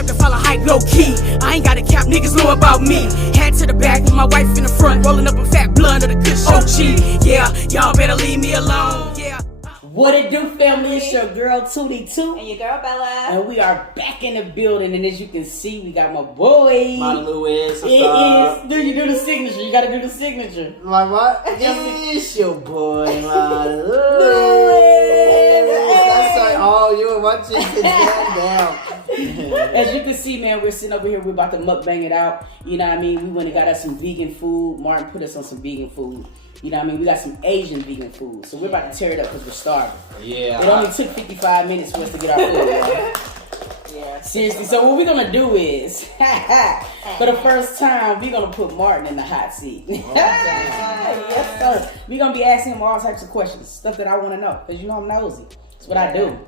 have to follow hype low key. I ain't got a cap, niggas know about me. Hat to the back with my wife in the front, rolling up a fat blunt of the kush OG. Yeah, y'all better leave me alone. Yeah. What it do, family? It's your girl Tootie Toot. And your girl Bella. And we are back in the building. And as you can see, we got my boy. My Louis. It is. Do you do the signature? You gotta do the signature. My what? It's your boy, my Louis. That's like, oh, you were watching it down. As you can see, man, we're sitting over here. We're about to mukbang it out. You know what I mean? We went and got us some vegan food. Martin put us on some vegan food. You know what I mean? We got some Asian vegan food. So we're about to tear it up because we're starving. Yeah. It only took 55 minutes for us to get our food. Right? Yeah. Seriously. So what we're going to do is, for the first time, we're going to put Martin in the hot seat. Yes, sir. We're going to be asking him all types of questions. Stuff that I want to know. Because you know I'm nosy. That's what I do.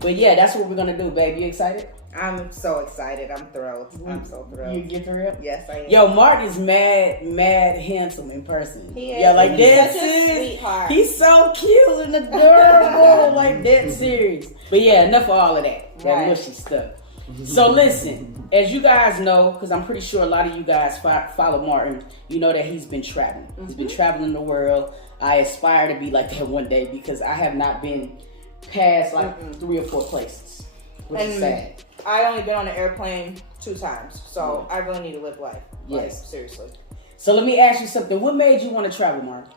But yeah, that's what we're going to do, babe. You excited? I'm so excited. I'm thrilled. I'm so thrilled. You get thrilled? Yes, I am. Yo, Martin is mad handsome in person. He is. Yeah, like He's dead such a serious. sweetheart. He's so cute and adorable, like dead serious. But yeah, enough of all of that. That Right. mushy stuff. So listen, as you guys know, because I'm pretty sure a lot of you guys follow Martin, you know that he's been traveling. He's been traveling the world. I aspire to be like that one day because I have not been past like 3 or 4 places, which is sad. I only been on an airplane 2 times, so I really need to live life. Like, Yes. seriously. So let me ask you something. What made you want to travel, Martin?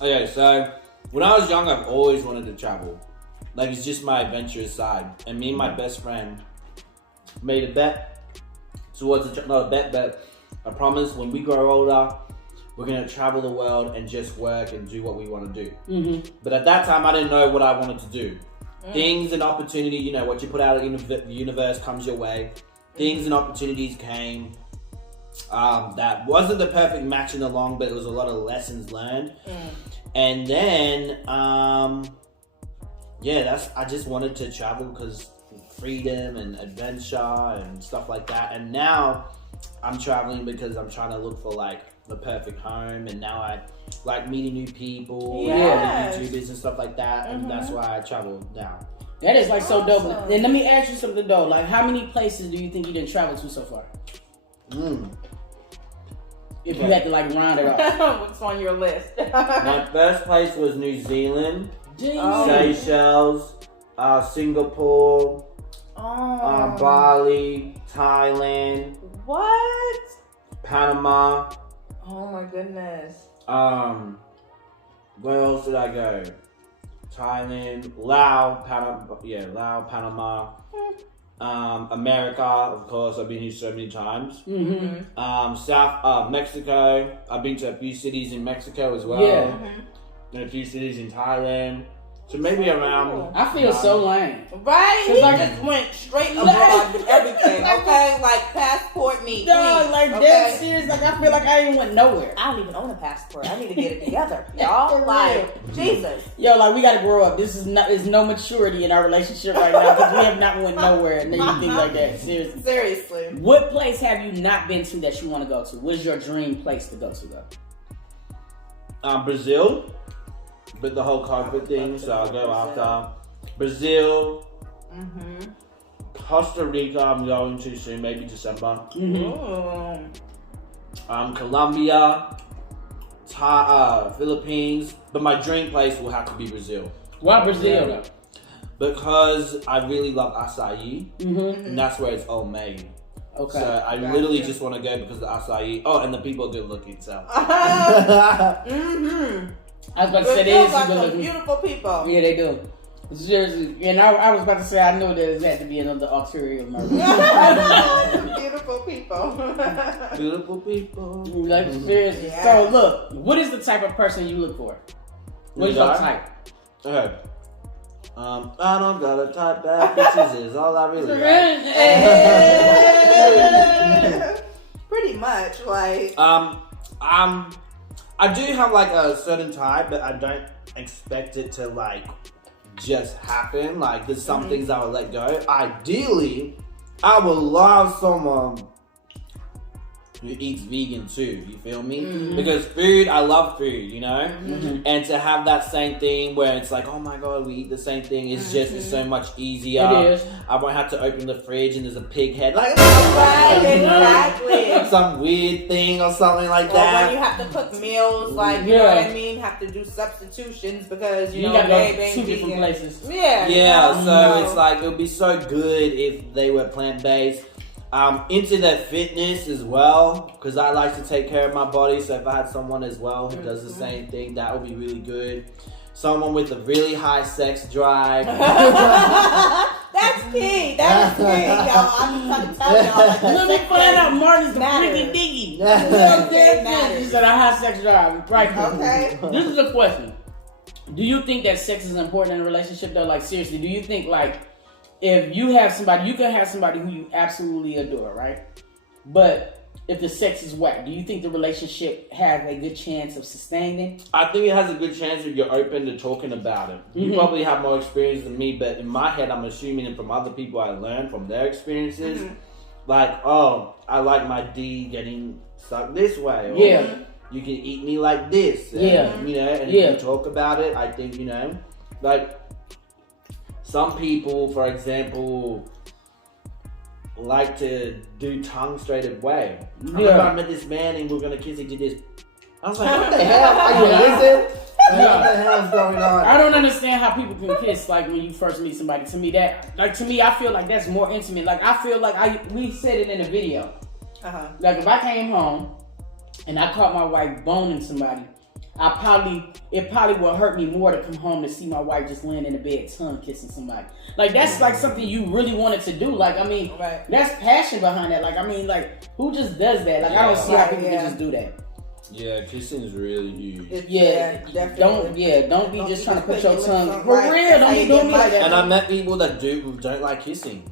Okay, so when I was young, I've always wanted to travel. Like, it's just my adventurous side. And me and my best friend made a bet towards not a bet, but I promise when we grow older, we're going to travel the world and just work and do what we want to do. Mm-hmm. But at that time, I didn't know what I wanted to do. Things and opportunity, you know, what you put out in the universe comes your way. Things and opportunities came. That wasn't the perfect match in the long, but it was a lot of lessons learned. And then, I just wanted to travel because freedom and adventure and stuff like that. And now I'm traveling because I'm trying to look for like the perfect home, and now I like meeting new people, Yes. and YouTubers and stuff like that, and that's why I travel now. That is like so dope. Awesome. And let me ask you something though. Like, how many places do you think you didn't travel to so far? If you had to like round it off. What's on your list? My first place was New Zealand, Oh. Seychelles, Singapore, Bali, Thailand, What? Panama. Oh my goodness. Where else did I go? Thailand, Laos, Panama, America, of course, I've been here so many times. Mexico, I've been to a few cities in Mexico as well. Yeah. And a few cities in Thailand. So maybe around... I feel so lame. Right? He like- just went straight abroad with everything, okay? Like, passport me, No, please, like okay? dead serious. Like I feel like I ain't went nowhere. I don't even own a passport. I need to get it together, y'all. For Like, Jesus. Yo, like we gotta grow up. There's no maturity in our relationship right now because we have not went nowhere and anything like that. Seriously. Seriously. What place have you not been to that you want to go to? What's your dream place to go to though? Brazil. But the whole COVID thing, so I'll go after Brazil. Costa Rica, I'm going to soon, maybe December. Colombia, Philippines, but my dream place will have to be Brazil. Why Brazil though? Because I really love acai, and that's where it's all made. Okay. So I literally just want to go because the acai. Oh, and the people are good looking, so. I was about to say Brazil they is got good some looking. beautiful people. Yeah, they do. Seriously. And I was about to say I knew there had to be another ulterior motive. Beautiful people. Beautiful people. Like seriously. Yeah. So look, what is the type of person you look for? What is your type? Okay. I don't got a type, bad bitches is all I really like. Pretty much, like. I do have like a certain type, but I don't expect it to like just happen. Like there's some things I would let go. Ideally, I would love someone who eats vegan too. You feel me? Because food, I love food, you know? And to have that same thing where it's like, oh my god, we eat the same thing, it's just it's so much easier. It is. I won't have to open the fridge and there's a pig head, like Right, exactly. some weird thing or something like Or that. when you have to cook meals, like, you know what I mean? Have to do substitutions because, you know, gotta go babe to ain't two different vegan. places. Yeah. Yeah, you so know? it's like it would be so good if they were plant-based. Into their fitness as well, because I like to take care of my body. So if I had someone as well who does the same thing, that would be really good. Someone with a really high sex drive. That's key. That is key, y'all. I'm trying to tell y'all. Like, Let me find out Martin's the matters. freaking diggy. It matters. He said I have sex drive. Right. Okay. This is a question. Do you think that sex is important in a relationship though? Like seriously, do you think like if you have somebody, you can have somebody who you absolutely adore, right? But if the sex is whack, do you think the relationship has a good chance of sustaining? I think it has a good chance if you're open to talking about it. You probably have more experience than me, but in my head, I'm assuming, and from other people I learned from their experiences, like, oh, I like my D getting sucked this way. Or, Yeah. you can eat me like this. And, Yeah. you know, and Yeah. if you talk about it, I think, you know, like, some people, for example, like to do tongue straight away. I remember I met this man and we were gonna kiss. He did this. I was like, what the hell? Are you listening? What the hell's going on? I don't understand how people can kiss like when you first meet somebody. To me, I feel like that's more intimate. Like I feel like we said it in the video. Like if I came home and I caught my wife boning somebody, it probably would hurt me more to come home to see my wife just laying in the bed tongue kissing somebody. Like that's like something you really wanted to do. Like I mean, that's passion behind that. Like I mean, like who just does that? Like I don't see how people can just do that. Yeah, kissing is really huge. Definitely. Don't be just trying to put your tongue. For right. real, don't be doing me like that. And I met people that don't like kissing.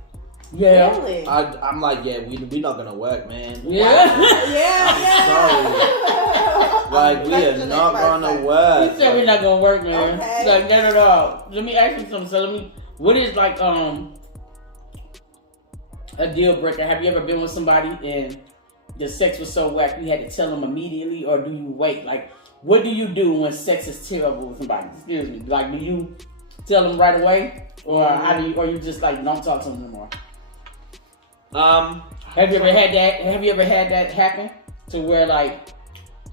Yeah. Really? I'm like, yeah, we're not gonna work, man. Yeah. Like we are not gonna work. He said we're not gonna work, man. Okay. It's like not at all. Let me ask you something. So what is like a deal breaker? Have you ever been with somebody and the sex was so whack you had to tell them immediately, or do you wait? Like, what do you do when sex is terrible with somebody? Excuse me. Like, do you tell them right away, or how do you, or you just like don't talk to them anymore? Have you ever had that? Have you ever had that happen to where like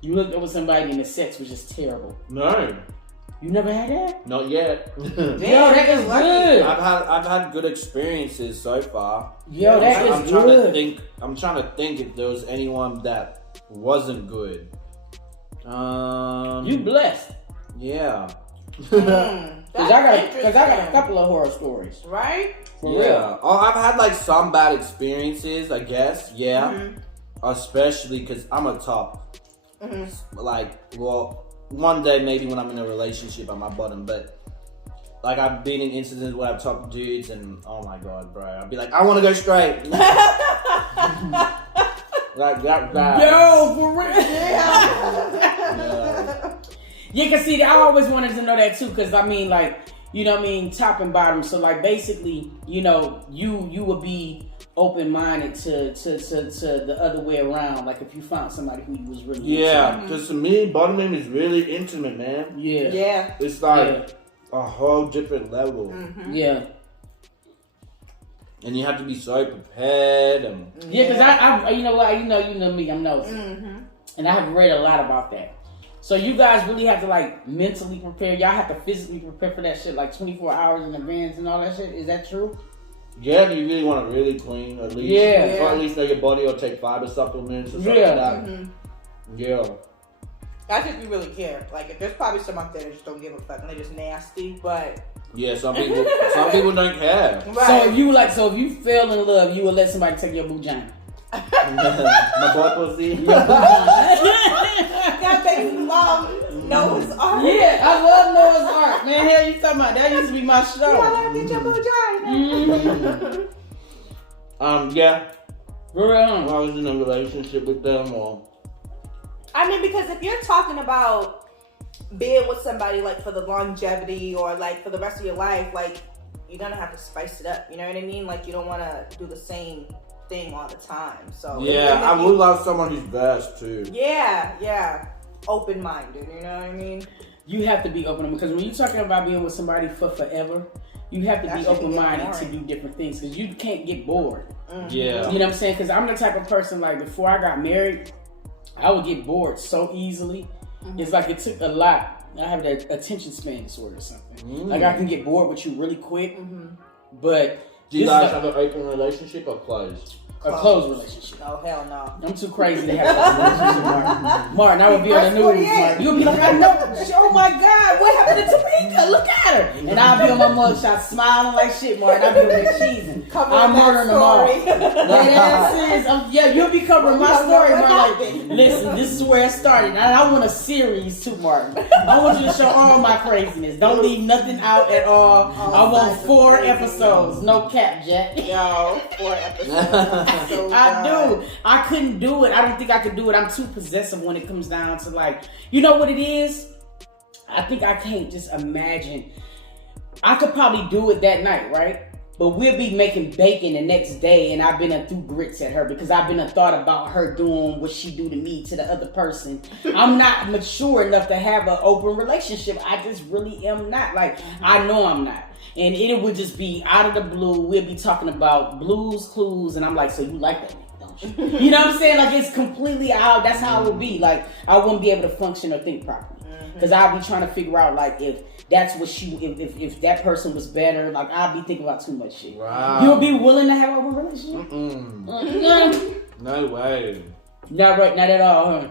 you looked up with somebody and the sex was just terrible? No, You never had that? not yet. Yo, that is good. I've had good experiences so far. Yo, that is I'm good. I'm trying to think if there was anyone that wasn't good. You blessed. Yeah. Cause I got a couple of horror stories. Right? For real. Oh, I've had like some bad experiences, I guess. Yeah. Especially because I'm a top. Like, well, one day maybe when I'm in a relationship I'm a bottom, but like I've been in incidents where I've topped dudes and oh my god, bro, I'd be like, I want to go straight. Like that. Yo, for real. Yeah, cause see, I always wanted to know that too, cause I mean, like, you know what I mean, top and bottom. So like, basically, you know, you would be open-minded to the other way around. Like if you found somebody who you was really Yeah, because to me, bottoming is really intimate, man. Yeah. It's like a whole different level. Yeah. And you have to be so prepared. And Yeah, because I you know what, you know me, I'm nosy. And I have read a lot about that. So you guys really have to like mentally prepare. Y'all have to physically prepare for that shit like 24 hours in advance and all that shit. Is that true? yeah, you really want to really clean, at least. Yeah. Or at least that your body will take fiber supplements or something like that. Yeah. I think we really care. Like, there's probably some out there that just don't give a fuck and they're just nasty, but Yeah, some people don't care. right. So if you fell in love, you would let somebody take your vagina. My boy pussy. That makes me long Noah's Ark. Yeah, I love Noah's Ark. Man, hell you talking about? That used to be my show. You gotta get your vagina. Yeah. For real. I was in a relationship with them or I mean, because if you're talking about being with somebody like for the longevity or like for the rest of your life, like you're gonna have to spice it up. You know what I mean? Like you don't want to do the same thing all the time. So Yeah, I would love someone who's versed too. Yeah, open-minded. You know what I mean? You have to be open because when you're talking about being with somebody for forever, you have to That be shit can get open-minded to boring. do different things because you can't get bored. Yeah. You know what I'm saying? Because I'm the type of person, like, before I got married, I would get bored so easily. It's like it took a lot. I have that attention span disorder or something. Like, I can get bored with you really quick. But Do you this guys is have an open relationship or closed? a closed relationship. Oh, hell no. I'm too crazy to have a relationship, Martin. Martin, I would be on the Verse news, 48. Martin. You'll be like, I know. Oh my God, what happened to Tamika? Look at her. And I'll be on my mugshot smiling like shit, Martin. I'll be over there cheesing. I'm murdering them all. Yeah, you'll be covering my story, Martin. Like, listen, this is where it started. And I want a series too, Martin. I want you to show all my craziness. Don't leave nothing out at all. I want 4 episodes. No cap, Jack. Yo, 4 episodes. So I do. I couldn't do it. I don't think I could do it. I'm too possessive when it comes down to, like, you know what it is? I think I can't just imagine. I could probably do it that night, right? But we'll be making bacon the next day, and I've been threw grits at her because I've been thought about her doing what she do to me to the other person. I'm not mature enough to have an open relationship. I just really am not. Like, I know I'm not. And it would just be out of the blue. We'll be talking about Blues Clues, and I'm like, so you like that nigga, don't you? You know what I'm saying? Like, it's completely out. That's how it would be. Like, I wouldn't be able to function or think properly. Because I'll be trying to figure out, like, if that's what if that person was better, like, I'll be thinking about too much shit. Wow. You'll be willing to have an open relationship? No way. Not right, not at all, huh?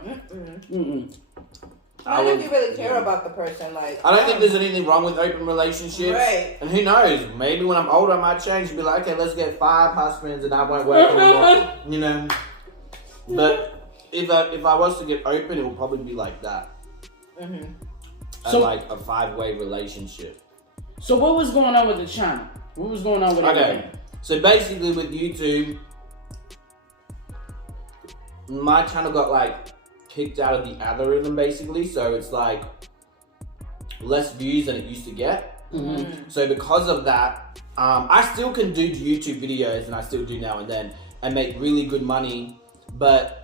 I don't think you really care about the person. Like, I don't think there's anything wrong with open relationships. Right. And who knows? Maybe when I'm older, I might change and be like, okay, let's get 5 husbands and I won't work anymore. You know? But if I was to get open, it would probably be like that. So, like a 5-way relationship. So what was going on with the channel? What was going on with everything? So basically with YouTube, my channel got like kicked out of the algorithm basically. So it's like less views than it used to get. So because of that, I still can do YouTube videos and I still do now and then and make really good money, but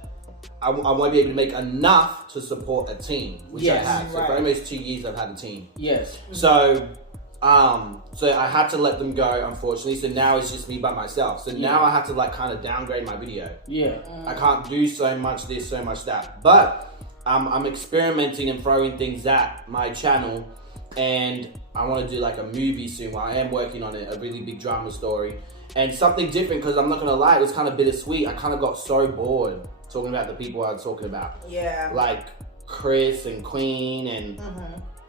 I won't be able to make enough to support a team, which I have. So for almost 2 years, I've had a team. Yes. So I had to let them go, unfortunately. So now it's just me by myself. So now I have to like kind of downgrade my video. Yeah. I can't do so much this, so much that. But I'm experimenting and throwing things at my channel, and I want to do like a movie soon. I am working on it, a really big drama story, and something different because I'm not gonna lie, it was kind of bittersweet. I kind of got so bored talking about the people I was talking about. Yeah. Like Chris and Queen and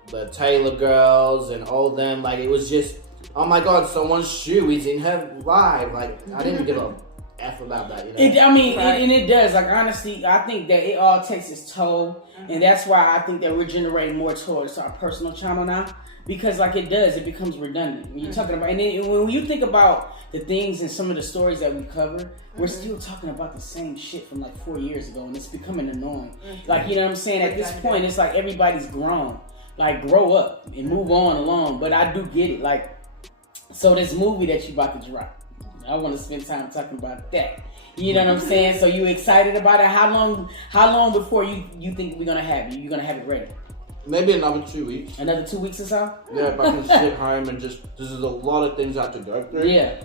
the Taylor girls and all them. Like, it was just, oh my God, someone's shoe is in her live. Like, I didn't give a F about that, you know? It does. Like, honestly, I think that it all takes its toll. And that's why I think that we're generating more towards our personal channel now. Because, like, it does, it becomes redundant. When you're talking about, and then when you think about the things and some of the stories that we cover, we're still talking about the same shit from like 4 years ago, and it's becoming annoying. Like, you know what I'm saying? At this point, it's like everybody's grown. Like, grow up and move on along. But I do get it. Like, so this movie that you about to drop, I want to spend time talking about that. You know what I'm saying? So you excited about it? How long before you think we're gonna have it? You're gonna have it ready? Maybe another 2 weeks. Another 2 weeks or so? Yeah, if I can sit home and just, there's a lot of things I have to go through. Yeah.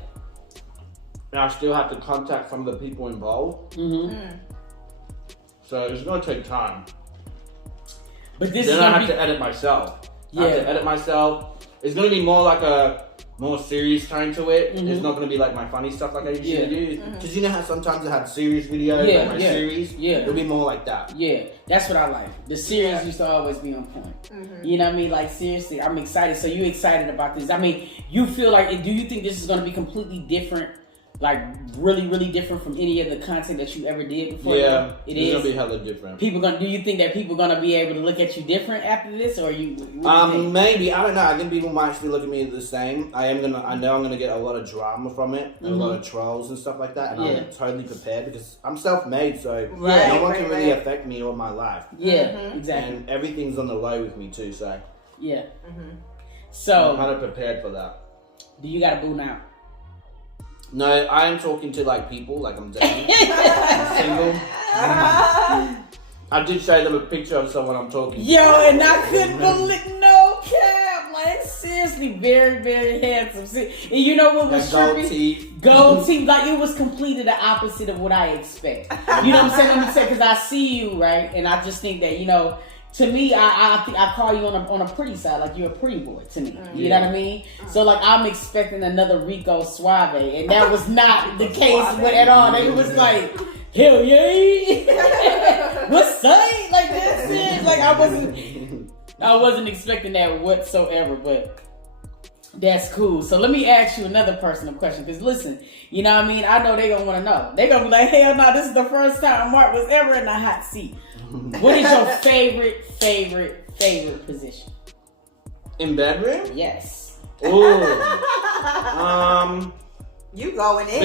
And I still have to contact some of the people involved. So it's gonna take time. But this then I have to edit myself. I have to edit myself. It's gonna be more like a more serious tone to it. It's not gonna be like my funny stuff like I usually do. Because you know how sometimes I have serious videos, like my series? It'll be more like that. Yeah, that's what I like. The series used to always be on point. You know what I mean? Like, seriously, I'm excited. So you excited about this? I mean, you feel like, do you think this is gonna be completely different? Like, really, really different from any of the content that you ever did before? Yeah, it it's gonna be hella different. Do you think that people gonna be able to look at you different after this, or you? Maybe, I don't know. I think people might still look at me the same. I know I'm gonna get a lot of drama from it, and a lot of trolls and stuff like that. And I'm totally prepared because I'm self-made, so no one can really affect me or my life. Yeah, exactly. And everything's on the low with me too, so So I'm kind of prepared for that. Do you got a boo now? No, I am talking to like people, like I'm dating. I'm single. I did show them a picture of someone I'm talking to. Yo, and I couldn't believe, no cap, like seriously, very, very handsome. See, and you know what was Gold trippy? teeth. Gold teeth, like it was completely the opposite of what I expect. You know what I'm saying? Let me say, because I see you, right, and I just think that, you know, to me, I call you on a pretty side, like you're a pretty boy to me. You know what I mean? So like I'm expecting another Rico Suave, and that was not the case at all. It was like, hell yeah, what's up? Like that's it. Like I wasn't expecting that whatsoever, but that's cool. So let me ask you another personal question, because listen, you know what I mean? I know they gonna want to know. They gonna be like, hell no, this is the first time Mark was ever in the hot seat. What is your favorite position? In bedroom? Yes. Ooh. You going in.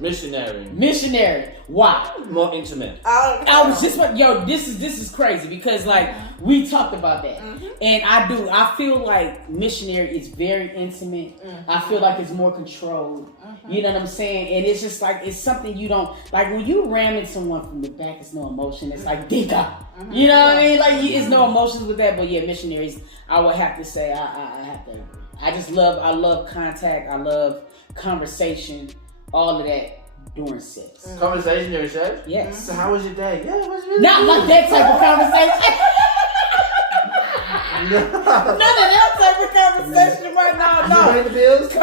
Missionary. Why? More intimate. I was just like, yo, this is crazy, because like we talked about that, and I feel like missionary is very intimate. I feel like it's more controlled. You know what I'm saying? And it's just like, it's something you don't like when you ramming someone from the back. It's no emotion. It's like diga. You know what I mean? Like it's no emotions with that. But yeah, missionaries. I would have to say I have to agree. I love contact. I love conversation. All of that during sex. Conversation during sex? Yes. So how was your day? Yeah, it was really Not good. like that type of conversation. None of that type of conversation right now. You paying the bills?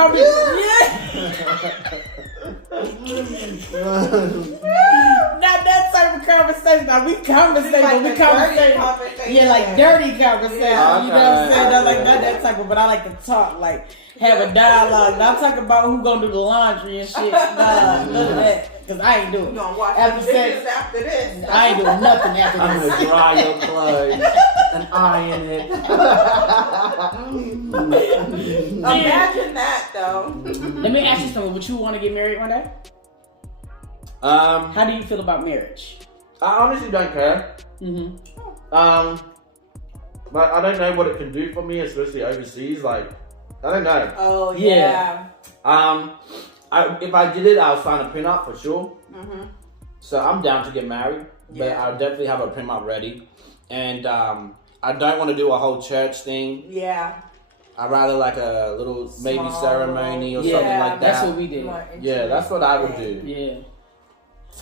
Not that type of conversation. Now we conversation, like we the conversation. dirty conversation. Yeah, like dirty conversation. Yeah. You know what I'm saying? Not like not that type of, but I like to talk, like have a dialogue. Not talk about who gonna do the laundry and shit. Nah, none of that. Cause I ain't doing it. You gonna wash After the sex, dishes after this. I ain't doing nothing after I'm this. gonna dry your clothes and iron it. Imagine that though. Let me ask you something. Would you want to get married one day? How do you feel about marriage? I honestly don't care. But I don't know what it can do for me, especially overseas. Like, I don't know. Oh yeah. If I did it, I'll sign a prenup for sure. So I'm down to get married, but I'll definitely have a prenup ready. And I don't want to do a whole church thing. Yeah. I'd rather like a little maybe Small ceremony or little- something like that. That's what we did. Yeah, that's what I would do. Yeah.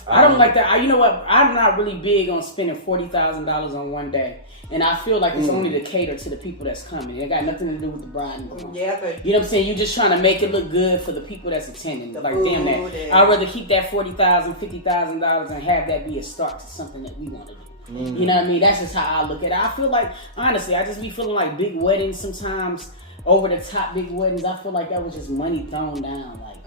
I don't like that. You know what? I'm not really big on spending $40,000 on one day. And I feel like it's only to cater to the people that's coming. It got nothing to do with the bride and groom. Yeah, but you know what I'm saying? You're just trying to make it look good for the people that's attending. The Like, food damn that. and- I'd rather keep that $40,000, $50,000 and have that be a start to something that we want to do. You know what I mean? That's just how I look at it. I feel like, honestly, I just be feeling like big weddings sometimes, over the top big weddings, I feel like that was just money thrown down. Like,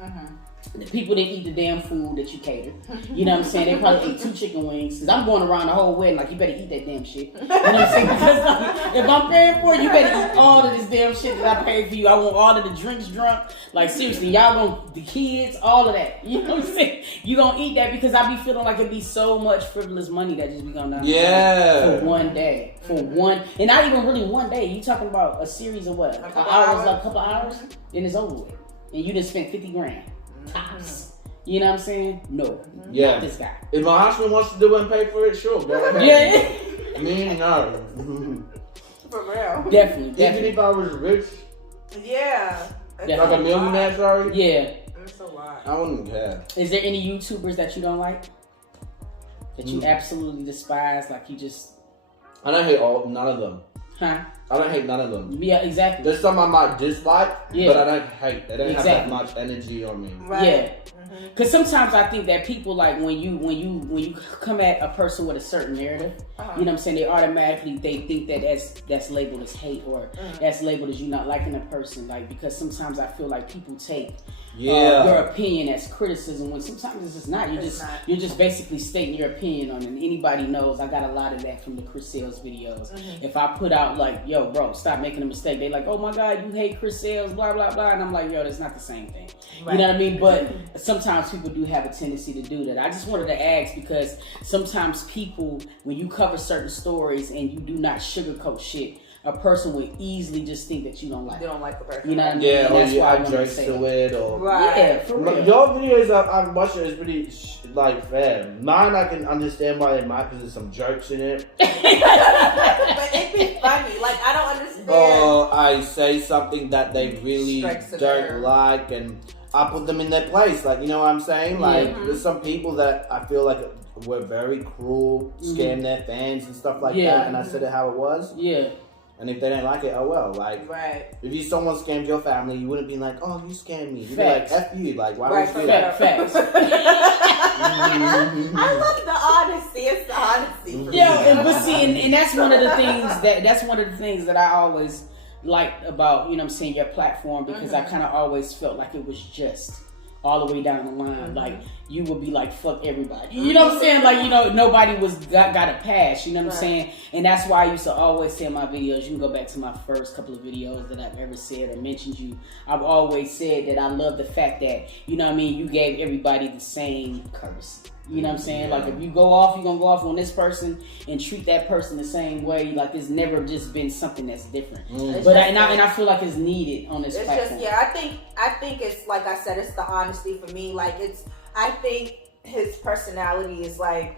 the people didn't eat the damn food that you catered. You know what I'm saying? They probably ate 2 chicken wings. Because I'm going around the whole wedding like, you better eat that damn shit. You know what I'm saying? Because like, if I'm paying for it, you better eat all of this damn shit that I paid for you. I want all of the drinks drunk. Like, seriously, y'all want the kids, all of that. You know what I'm saying? You gonna eat that, because I be feeling like it'd be so much frivolous money that just be going down for one day. For one, and not even really one day. You talking about a series of what? A couple hours? Then it's over with. And you just spent 50 grand. Tops. You know what I'm saying? No. Not this guy. If my husband wants to do it and pay for it, sure. Go ahead. Yeah. Me, no. for real. Definitely. Even if I was rich, Yeah. like a millionaire, sorry. Yeah. It's a lot. I wouldn't care. Is there any YouTubers that you don't like? That you absolutely despise? Like you just... I don't hate none of them. Huh? I don't hate none of them. Yeah, exactly. There's some I might dislike, but I don't hate. They don't have that much energy on me. Right. Yeah. Because sometimes I think that people, like, when you come at a person with a certain narrative, you know what I'm saying, they automatically they think that that's labeled as hate, or that's labeled as you not liking a person. Like, because sometimes I feel like people take your opinion as criticism, when sometimes it's just not. You're just basically stating your opinion on it. And anybody knows I got a lot of that from the Chris Sales videos. If I put out like, yo, bro, stop making a mistake, they like, oh my God, you hate Chris Sales, blah blah blah, and I'm like, yo, that's not the same thing. Right. You know what I mean? But sometimes people do have a tendency to do that. I just wanted to ask, because sometimes people, when you cover certain stories and you do not sugarcoat shit a person would easily just think that you don't like You it. don't like the person. You know what I mean? Yeah, or That's you why I add wanted to jokes say to that. it, or Right. Yeah, for But real. your videos I'm watching is pretty like fair. Mine I can understand why they might because there's some jokes in it. But it'd be funny. Like, I don't understand. Or I say something that they really Strikes a don't nerve. like, and I put them in their place. Like, you know what I'm saying? Like, Yeah. there's some people that I feel like were very cruel, scam their fans and stuff like Yeah. that, and I said it how it was. Yeah. And if they don't like it, oh well. Like, Right. if someone scammed your family, you wouldn't be like, oh, you scammed me. You'd Facts. be like, F you. Like, why Right, would you do that? Facts. I love the honesty. It's the honesty. For Yeah, me. and but see, and that's one of the things that I always liked about, you know what I'm saying, your platform, because I kind of always felt like it was just all the way down the line. Like, you would be like, fuck everybody. You know what I'm saying? Like, you know, nobody got a pass. You know what I'm saying? And that's why I used to always say in my videos, you can go back to my first couple of videos that I've ever said or mentioned you. I've always said that I love the fact that, you know what I mean, you gave everybody the same courtesy. You know what I'm saying? Like, if you go off, you're going to go off on this person and treat that person the same way. Like, it's never just been something that's different. But I feel like it's needed on this It's platform. just, yeah, I think it's, like I said, it's the honesty for me. Like, I think his personality is like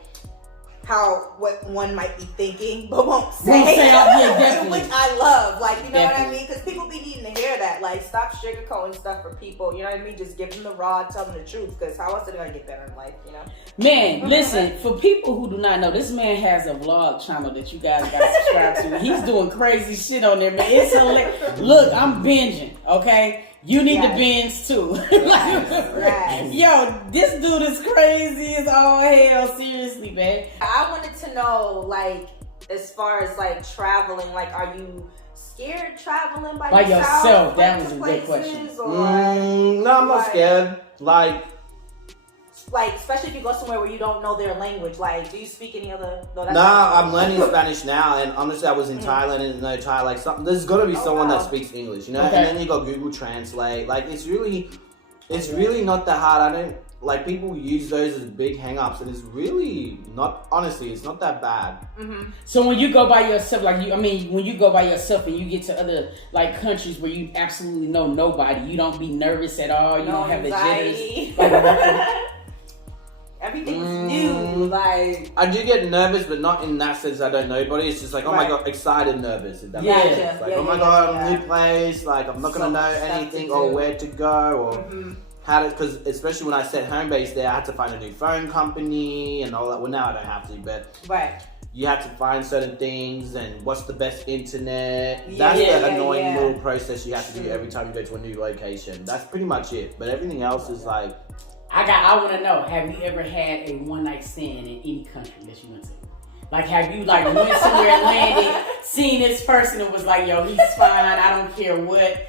what one might be thinking but won't say. Yeah, definitely. Which I love. Like, you know what I Definitely. mean? Because people be needing to hear that. Like, stop sugarcoating stuff for people. You know what I mean? Just give them the raw, tell them the truth. Because how else are they going to get better in life, you know? Man, listen, for people who do not know, this man has a vlog channel that you guys got to subscribe to. He's doing crazy shit on there, man. It's hilarious. Look, I'm binging, okay? You need to binge too. Yes. Yo, this dude is crazy as all hell. Seriously, man. I wanted to know, like, as far as, like, traveling, like, are you scared traveling by yourself? That like, was to a good question. places, Or, No, I'm not scared. Like, especially if you go somewhere where you don't know their language. Like, do you speak any other? No, that's I'm learning Spanish now, and honestly, I was in Thailand and didn't know Thai. Like, there's got to be someone that speaks English, you know. Okay. And then you got Google Translate. Like, it's really not that hard. I don't like people use those as big hang-ups, and it's really not. Honestly, it's not that bad. So when you go by yourself, when you go by yourself and you get to other like countries where you absolutely know nobody, you don't be nervous at all. You don't have the anxiety. jitters. Everything's new. Like, I do get nervous, but not in that sense. I don't know anybody. It's just like, oh my Right. god, excited nervous. If that Yeah. makes sense. Like, Yeah, oh my yeah, god, yeah. I'm new place. Like, I'm not gonna So know much stuff anything to or do. where to go or how to. Because especially when I set home base there, I had to find a new phone company and all that. Well, now I don't have to, but right. you have to find certain things and what's the best internet. Yeah, That's yeah, the yeah, annoying yeah. little process you have to do every time you go to a new location. That's pretty much it. But everything else is like. I want to know, have you ever had a one-night stand in any country that you went to? Like, have you, like, went somewhere and landed, seen this person and was like, yo, he's fine, I don't care what,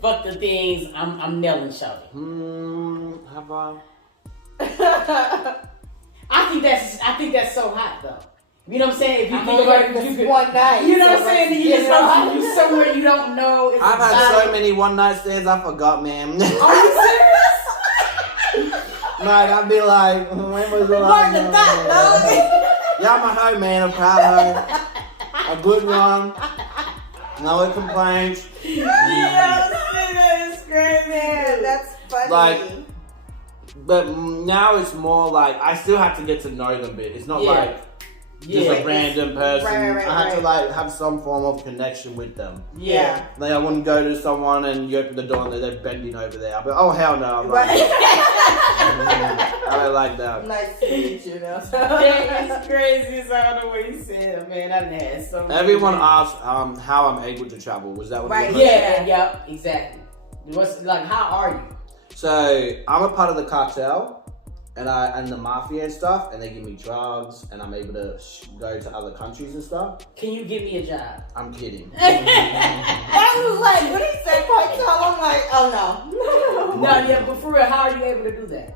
fuck the things, I'm nailing shawty. Have I? I think that's so hot, though. You know what I'm saying? If you I'm think only about like it, this one night. you know what I'm so saying? let's You get just it on. you somewhere you don't know. It's I've had exotic. so many one night stands, I forgot, man. Are you serious? Like, I'd be like, when was the last time? Yeah, I'm a hoe, man, a proud hoe. A good one. No complaints. Yeah, that is crazy. Man, that's funny. Like, but now it's more like, I still have to get to know them a bit. It's not Yeah. like just a random person. Right, I have to right. like have some form of connection with them. Yeah. Like, I wouldn't go to someone and you open the door and they're bending over there. But oh hell no, I'm Right. like, I don't like that. Nice to meet you. Now. Yeah, it's crazy as I don't know what he said, man. I done had so many. Everyone asked how I'm able to travel. Was that what Right. you were Yeah, exactly. What's like? How are you? So I'm a part of the cartel and the mafia and stuff, and they give me drugs, and I'm able to go to other countries and stuff. Can you give me a job? I'm kidding. I was like, what he said, cartel. I'm like, oh no. No, yeah, but for real, how are you able to do that?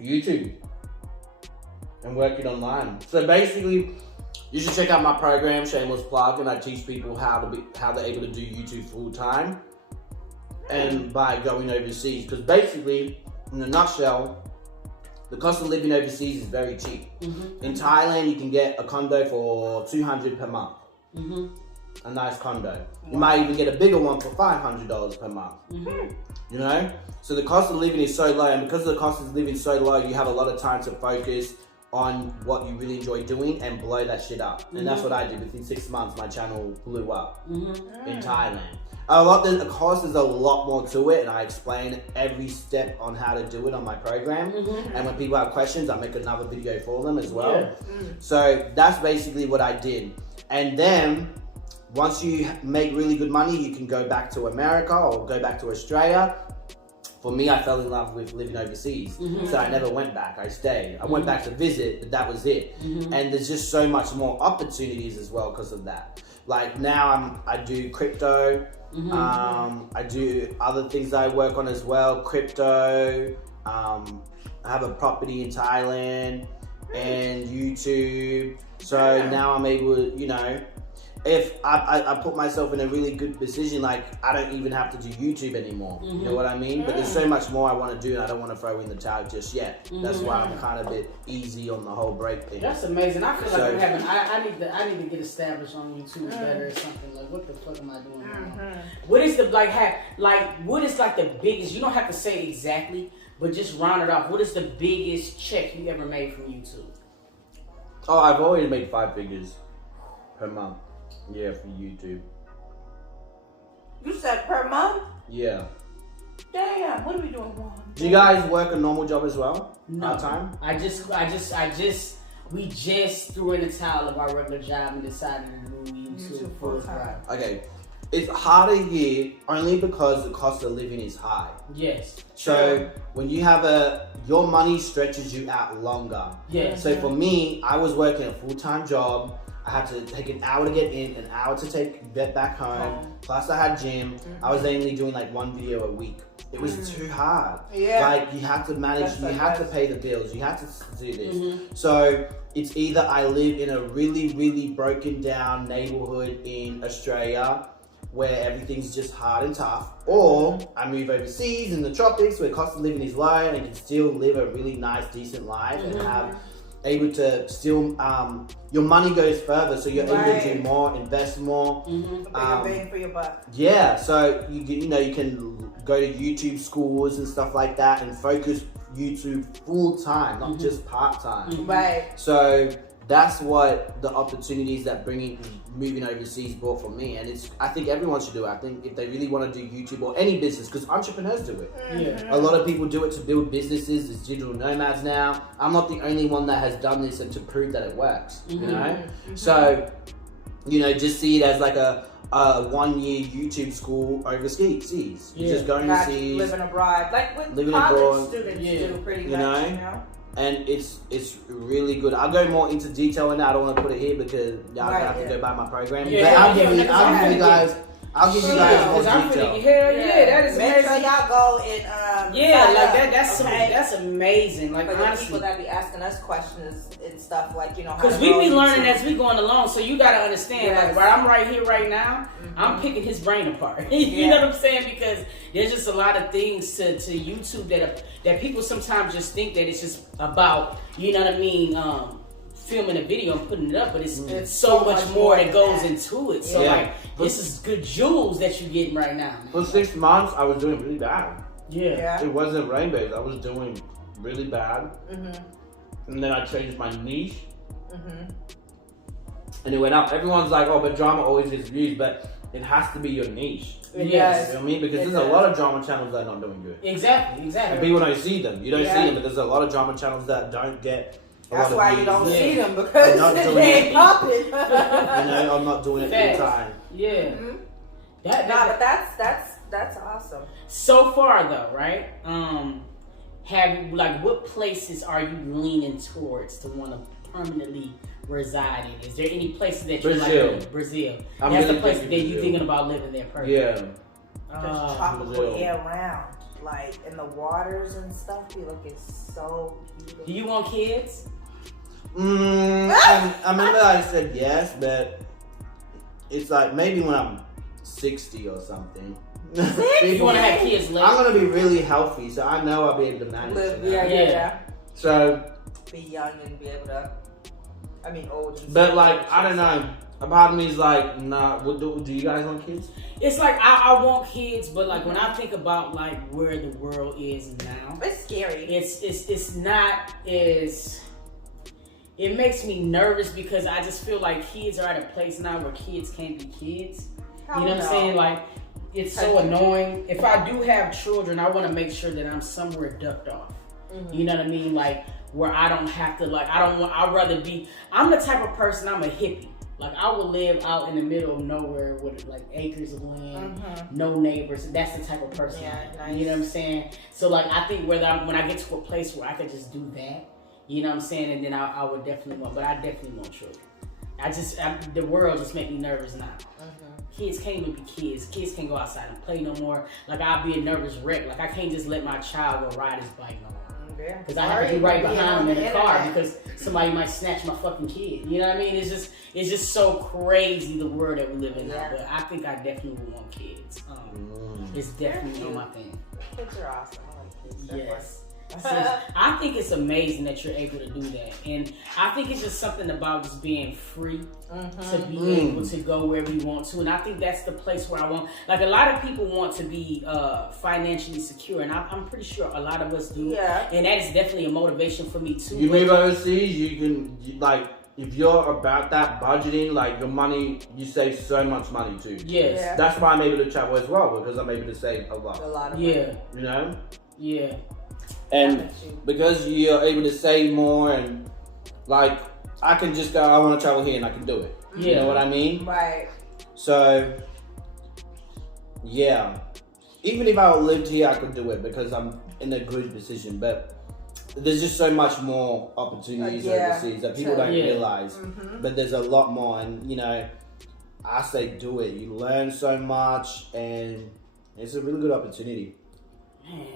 YouTube and working online. So basically, you should check out my program, Shameless Plug, and I teach people how they're able to do YouTube full time, and by going overseas. Because basically, in a nutshell, the cost of living overseas is very cheap. In Thailand, you can get a condo for $200 per month. a nice condo. You might even get a bigger one for $500 per month. You know? So the cost of living is so low, and because the cost of living is so low, you have a lot of time to focus on what you really enjoy doing and blow that shit up. And that's what I did. Within 6 months, my channel blew up in Thailand. The cost is a lot more to it, and I explain every step on how to do it on my program. And when people have questions, I make another video for them as well. So that's basically what I did. And then once you make really good money, you can go back to America or go back to Australia. For me, I fell in love with living overseas, so I never went back. I stayed. I went back to visit, but that was it. And there's just so much more opportunities as well because of that. Like now, I do crypto. I do other things that I work on as well. Crypto. I have a property in Thailand and YouTube. So now I'm able to, you know, if I put myself in a really good position, like I don't even have to do YouTube anymore. You know what I mean? But there's so much more I want to do, and I don't want to throw in the towel just yet. That's why I'm kind of a bit easy on the whole break thing. That's amazing. I feel like I'm having. I need to get established on YouTube better or something. Like, what the fuck am I doing now? What is the what is like the biggest? You don't have to say exactly, but just round it off. What is the biggest check you ever made from YouTube? Oh, I've always made 5 figures per month. Yeah, for YouTube. You said per month? Yeah. Damn, what are we doing wrong? Do you guys work a normal job as well? No. Part-time? We just threw in the towel of our regular job and decided to do YouTube full time. Okay. It's harder here only because the cost of living is high. Yes. So when you have your money stretches you out longer. Yeah. So for me, I was working a full-time job. I had to take an hour to get in, an hour to get back home. Plus I had gym. I was only doing like 1 video a week. It was too hard. Yeah. Like you have to manage, you have to pay the bills, you have to do this. So it's either I live in a really, really broken down neighborhood in Australia where everything's just hard and tough, or I move overseas in the tropics where cost of living is low and you can still live a really nice, decent life and have able to still your money goes further, so you're able to do more, invest more. Bigger bang for your buck. Yeah, so you know you can go to YouTube schools and stuff like that and focus YouTube full time, not just part time. Right. So that's what the opportunities that moving overseas brought for me, and I think everyone should do it. I think if they really want to do YouTube or any business, because entrepreneurs do it. Yeah. A lot of people do it to build businesses. There's digital nomads now. I'm not the only one that has done this and to prove that it works. You know, so you know, just see it as like a 1-year YouTube school overseas. You're just going overseas, living abroad, like with living college abroad, students do pretty you much. know? You know. And it's really good. I'll go more into detail in that. I don't want to put it here because y'all have to go buy my program. Yeah, but I'll give you guys more detail. Hell yeah, that is Make amazing. sure y'all go and That's amazing. Like for the honestly, people that be asking us questions and stuff, like, you know, because we be learning as we going along. So you gotta understand, like where I'm right here, right now, I'm picking his brain apart. You know what I'm saying? Because there's just a lot of things to YouTube that people sometimes just think that it's just about, you know what I mean, filming a video and putting it up, but it's so much more that goes into it. So like, this is good jewels that you're getting right now. For 6 months, I was doing really bad. Yeah. It wasn't rainbows. I was doing really bad. And then I changed my niche. And it went up. Everyone's like, oh, but drama always gets views, but it has to be your niche. Yes. You know what I mean? Because there's a lot of drama channels that are not doing good. Exactly. And people don't see them. You don't see them, but there's a lot of drama channels that don't get a That's lot why of you don't views. see them, because they ain't popping. You know, I'm not doing it full time. Yeah. But that's awesome. So far though, right? Have you, like, what places are you leaning towards to want to permanently reside in? Is there any places that you like? Brazil. That's the place that you thinking about living there. Perfect. Yeah. Just tropical year round, like in the waters and stuff. Feel like it's so beautiful. Do you want kids? I remember I said yes, but it's like maybe when I'm 60 or something. You want to have kids later? I'm gonna be really healthy, so I know I'll be able to manage it. Yeah. So be young and be able to. I mean, old. But like, I don't know. A part of me is like, nah. Do you guys want kids? It's like I want kids, but like when I think about like where the world is now, It's scary. it's not as. It makes me nervous because I just feel like kids are at a place now where kids can't be kids. You know what I'm saying? Like, it's so annoying. If I do have children, I want to make sure that I'm somewhere ducked off. You know what I mean? Like, where I don't have to, like, I'd rather be, I'm the type of person, I'm a hippie. Like, I would live out in the middle of nowhere with, like, acres of land, no neighbors. That's the type of person I am. Nice. You know what I'm saying? So, like, I think when I get to a place where I could just do that, you know what I'm saying? And then I would definitely want, but I definitely want children. The world just make me nervous now. Kids can't even be kids. Kids can't go outside and play no more. Like, I'll be a nervous wreck. Like, I can't just let my child go ride his bike no more. Because I have to be right behind him in the car because somebody might snatch my fucking kid. You know what I mean? It's just so crazy, the world that we live in now. But I think I definitely would want kids. It's definitely on my thing. Kids are awesome. I like kids. Yes. I think it's amazing that you're able to do that, and I think it's just something about just being free to be able to go wherever you want to, and I think that's the place where I want. Like, a lot of people want to be financially secure, and I'm pretty sure a lot of us do. Yeah. And that is definitely a motivation for me too. You move overseas, you can like. If you're about that budgeting, like your money, you save so much money too. Yes. Yeah. That's why I'm able to travel as well, because I'm able to save a lot. A lot of money. You know? Yeah. And because you're able to save more, and like, I can just go, I want to travel here, and I can do it. Yeah. You know what I mean? Right. So, yeah. Even if I lived here, I could do it because I'm in a good position. But there's just so much more opportunities overseas that people don't realize. But there's a lot more, and you know, I say do it. You learn so much, and it's a really good opportunity. Man.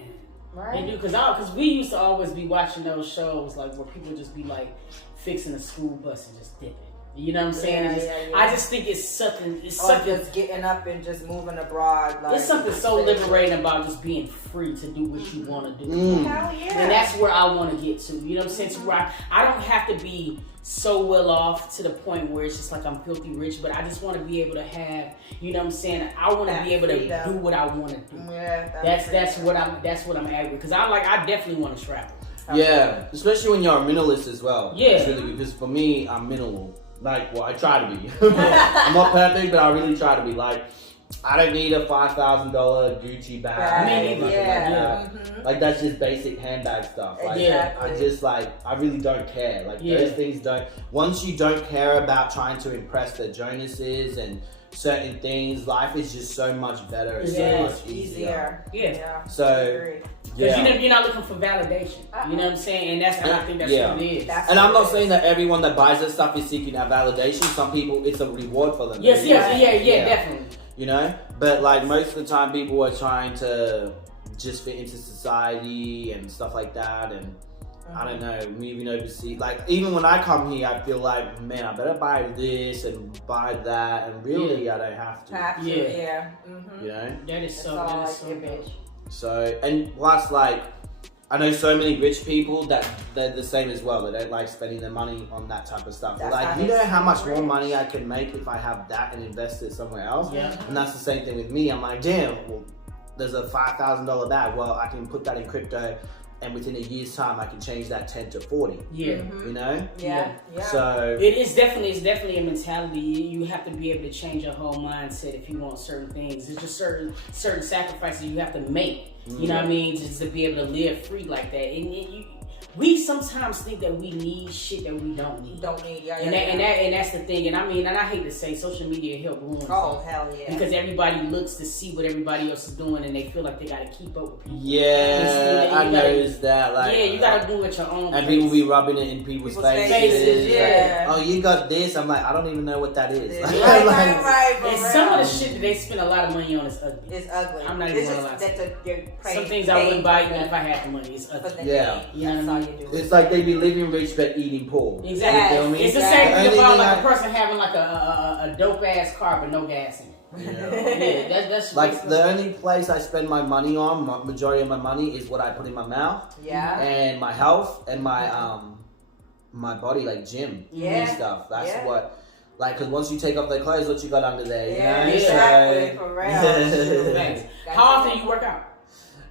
Right. They do, because we used to always be watching those shows like where people just be like fixing a school bus and just dipping. You know what I'm saying? I just think it's something. It's something just getting up and just moving abroad. Like, it's something so liberating about just being free to do what you want to do. Hell yeah. And that's where I want to get to. You know what I'm saying? To where I don't have to be so well off to the point where it's just like I'm filthy rich, but I just want to be able to have, you know what I'm saying? I want to be able to do what I want to do. Yeah, that's what I'm at with. Because I definitely want to travel. Yeah, especially when you're a minimalist as well. Yeah. It's really good because for me, I'm minimal. Like, well, I try to be. I'm not perfect, but I really try to be. Like, I don't need a $5,000 Gucci bag. Like, that's just basic handbag stuff. Like, I just, like, I really don't care. Like, those things don't. Once you don't care about trying to impress the Jonases and certain things, life is just so much better. It's so much easier. Yeah. So, because you're not looking for validation. You know what I'm saying? And I think that's what it is. And I'm not saying that everyone that buys this stuff is seeking that validation. Some people, it's a reward for them. Yes, definitely. You know? But like most of the time people are trying to just fit into society and stuff like that, and I don't know, moving overseas. Like, even when I come here, I feel like, man, I better buy this and buy that, and really I don't have to. You know? That is so bitch. So, and plus, like, I know so many rich people that they're the same as well. They don't like spending their money on that type of stuff. They're like, you know how much more money I can make if I have that and invest it somewhere else? Yeah. And that's the same thing with me. I'm like, damn, well, there's a $5,000 bag. Well, I can put that in crypto, and within a year's time, I can change that 10 to 40. Yeah. You know? Yeah. So it's definitely a mentality. You have to be able to change your whole mindset if you want certain things. It's just certain sacrifices you have to make. You know what I mean? Just to be able to live free like that. And we sometimes think that we need shit that we don't need. And that's the thing. And I mean, and I hate to say, social media help ruin. Oh, hell yeah. Because everybody looks to see what everybody else is doing, and they feel like they gotta keep up with people. Yeah, I noticed that. Like, you gotta do it your own. And place. people be rubbing it in people's faces. Yeah. Oh, you got this. I'm like, I don't even know what that is. Right. And some of the shit that they spend a lot of money on is ugly. It's ugly. I'm not even gonna lie. Some things I wouldn't buy even if I had the money. It's ugly. Yeah. You know what I mean? It's like they be living rich but eating poor. Exactly. You know what I mean? It's the same thing about like a person having like a dope ass car but no gas in it. Yeah. That's like the only place I spend my money on, majority of my money, is what I put in my mouth. Yeah. And my health and my my body, like gym and stuff. That's what Like, because once you take off their clothes, what you got under there? Yeah, You know? exactly. So- For real. Thanks. How often you work out?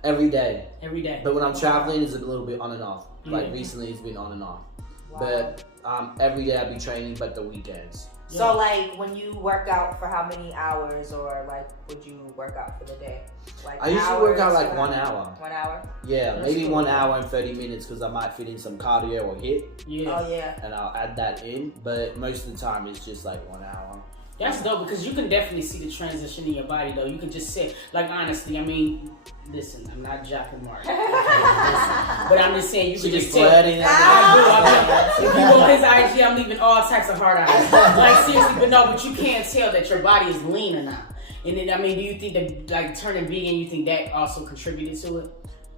Every day. Every day. But when I'm traveling, it's a little bit on and off. Like Yeah. recently, it's been on and off. Wow. But every day I be training, but the weekends. So like when you work out for how many hours, or like would you work out for the day? Like I usually work out hours, like 1 hour. 1 hour. Yeah, That's maybe cool. 1 hour and 30 minutes because I might fit in some cardio or HIIT, Yeah. Oh yeah. and I'll add that in. But most of the time, it's just like 1 hour. That's dope because you can definitely see the transition in your body though. You can just say, like honestly, I mean, listen, I'm not jocking Mark. But I'm just saying you can just tell. flirting. I do. If you go on his IG, I'm leaving all types of hard eyes. Like seriously, but you can't tell that your body is lean or not. And then, I mean, do you think that like turning vegan, you think that also contributed to it?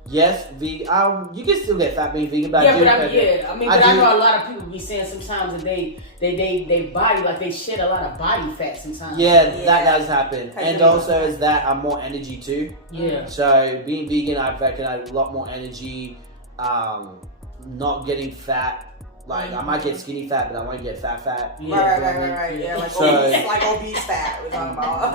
Yes, vegan. You can still get fat being vegan, but Yeah, I do. but I do. know a lot of people be saying sometimes that they body like they shed a lot of body fat sometimes. Yeah, Yeah. that does happen. And also is that I'm more energy too. Yeah. So being vegan, I reckon I have a lot more energy. Not getting fat. Like I might get skinny fat, but I won't get fat. Yeah. Right. Yeah, like So- obese fat. We're talking about.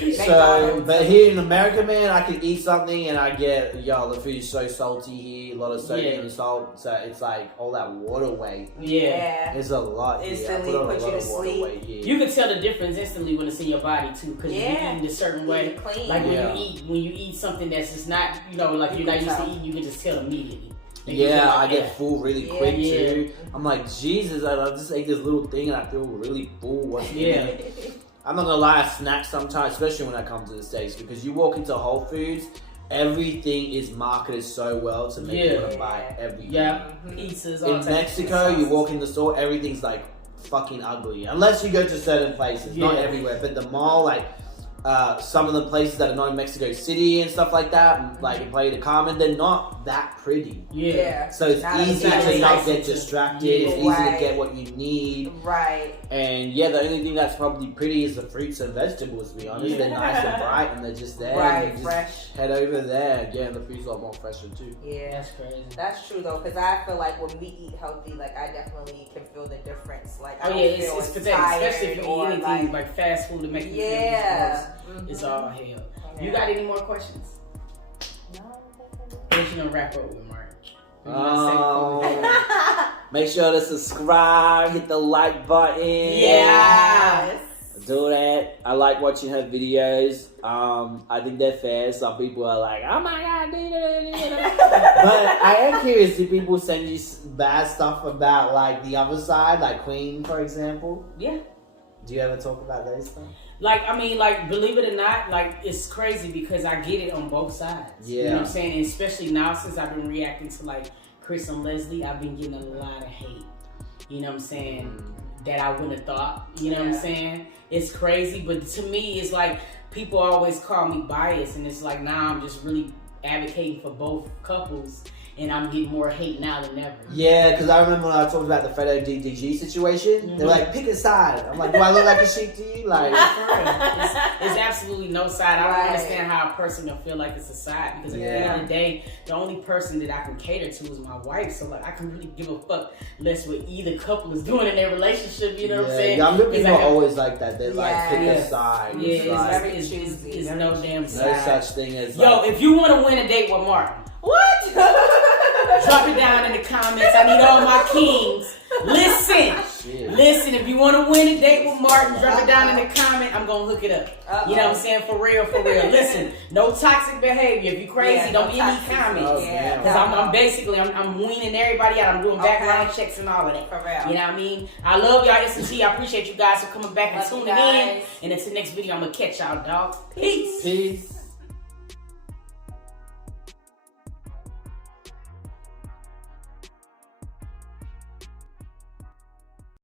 Yeah. So, but here in America, man, I can eat something and I get, the food is so salty here, a lot of sodium and salt. So it's like all that water weight. Yeah. It's a lot here. I Instantly put on a put you lot to of water sleep. weight here. You can tell the difference instantly when it's in your body too, because you're eating a certain way. Clean. Like Yeah. when you eat something that's just not, like you're not used to eating, you can just tell immediately. Like, you feel Yeah, like I get full really quick Yeah. too. I'm like, Jesus, I just ate this little thing and I feel really full. What's in it? I'm not gonna lie, I snack sometimes, especially when I come to the States, because you walk into Whole Foods, everything is marketed so well to make you want to buy everything. Yeah, pizzas. All In Mexico, you walk in the store, everything's like fucking ugly. Unless you go to certain places, not Yeah. everywhere. But the mall, like some of the places that are not in Mexico City and stuff like that, like in Playa del Carmen, they're not that pretty. Yeah. So it's Not easy exactly to not nice get to- distracted. Yeah. It's easy to Right. get what you need. Right. And yeah, the only thing that's probably pretty is the fruits and vegetables, to be honest. They're nice and bright and they're just there. Right, And you just fresh. head over there. Yeah, and the food's a lot more fresher too. Yeah. That's crazy. That's true though, because I feel like when we eat healthy, like I definitely can feel the difference. Like I Oh don't yeah, feel it's pathetic, tired especially if you eat or, anything like fast food to make you feel yeah. worse. It's all hell. You got any more questions? What you gonna wrap up with, Mark? Make sure to subscribe, hit the like button. Yeah. Do that. I like watching her videos. I think they're fair. Some people are like, oh my god, but I am curious, do people send you bad stuff about like the other side, like Queen, for example? Yeah. Do you ever talk about those stuff? Like, I mean, like, believe it or not, like, it's crazy because I get it on both sides. Yeah. You know what I'm saying? And especially now since I've been reacting to, like, Chris and Leslie, I've been getting a lot of hate. You know what I'm saying? That I wouldn't have thought. You know what I'm saying? It's crazy, but to me, it's like people always call me biased, and it's like now I'm just really advocating for both couples. And I'm getting more hate now than ever. Yeah, because I remember when I talked about the Fredo DDG situation, they're like, pick a side. I'm like, do I look like a sheep to you? Like, For real. It's absolutely no side. I don't Right. understand how a person can feel like it's a side, because at the end of the day, the only person that I can cater to is my wife. So like, I can really give a fuck less what either couple is doing in their relationship. You know what I'm saying? Younger It's people like are always like that. They're like, pick Yeah. a side. Yeah, It's like, very choosy. it's no damn no side. such thing as Yo, like, if you want to win a date with Martin, What? drop it down in the comments. I need all my kings. Listen. shit. Listen, if you want to win a date with Martin, drop it down in the comment. I'm going to hook it up. You know what I'm saying? For real, for real. Listen, no toxic behavior. If you crazy, Yeah, don't no give me toxic. comments. Yeah. Because I'm basically, I'm weaning everybody out. I'm doing background checks and all of that. For real. You know what I mean? I love y'all, S&T. I appreciate you guys for coming back and Love you tuning in. guys. And until next video, I'm going to catch y'all, dog. Peace. Peace.